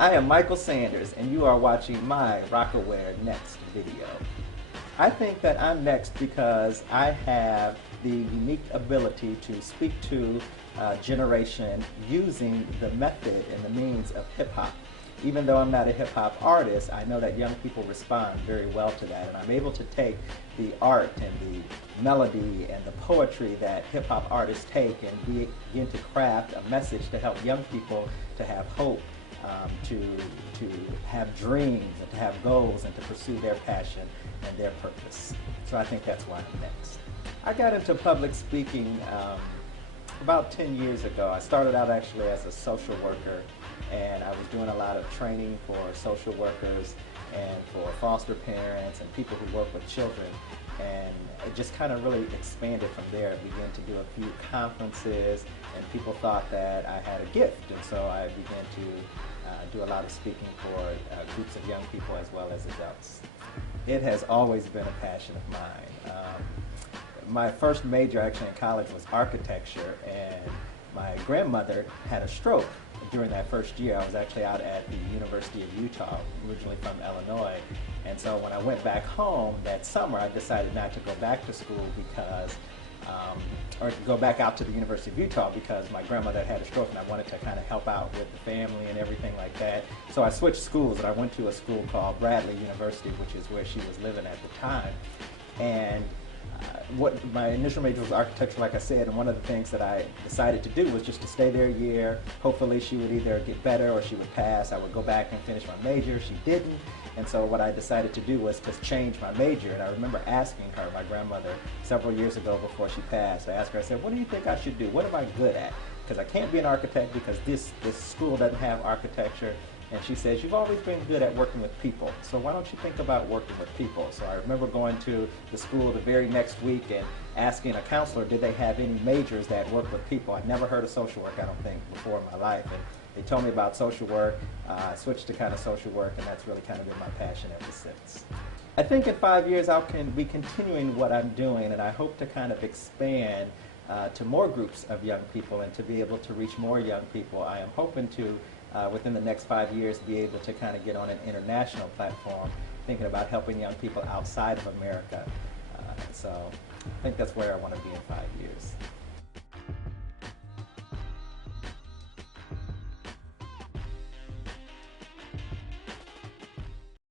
I am Michael Sanders, and you are watching my Rocawear Next video. I think that I'm next because I have the unique ability to speak to a generation using the method and the means of hip-hop. Even though I'm not a hip-hop artist, I know that young people respond very well to that, and I'm able to take the art and the melody and the poetry that hip-hop artists take and begin to craft a message to help young people to have hope, to have dreams and to have goals and to pursue their passion and their purpose. So I think that's why I'm next. I got into public speaking about 10 years ago. I started out actually as a social worker, and I was doing a lot of training for social workers and for foster parents and people who work with children. And it just kind of really expanded from there. I began to do a few conferences, and people thought that I had a gift, and so I began to do a lot of speaking for groups of young people as well as adults. It has always been a passion of mine. My first major actually in college was architecture, and my grandmother had a stroke during that first year. I was actually out at the University of Utah, originally from Illinois, and so when I went back home that summer, I decided not to go back to school because, or to go back out to the University of Utah because my grandmother had a stroke and I wanted to kind of help out with the family and everything like that. So I switched schools and I went to a school called Bradley University, which is where she was living at the time. And what my initial major was architecture, like I said, and one of the things that I decided to do was just to stay there a year. Hopefully she would either get better or she would pass. I would go back and finish my major. She didn't. And so what I decided to do was to change my major. And I remember asking her, my grandmother, several years ago before she passed, I asked her, I said, what do you think I should do? What am I good at? Because I can't be an architect because this school doesn't have architecture. And she says, you've always been good at working with people, so why don't you think about working with people? So I remember going to the school the very next week and asking a counselor, did they have any majors that work with people? I'd never heard of social work, I don't think, before in my life. And they told me about social work. I switched to kind of social work, and that's really kind of been my passion ever since. I think in 5 years I'll be continuing what I'm doing, and I hope to kind of expand to more groups of young people and to be able to reach more young people. I am hoping to within the next 5 years, be able to kind of get on an international platform, thinking about helping young people outside of America. So I think that's where I want to be in 5 years.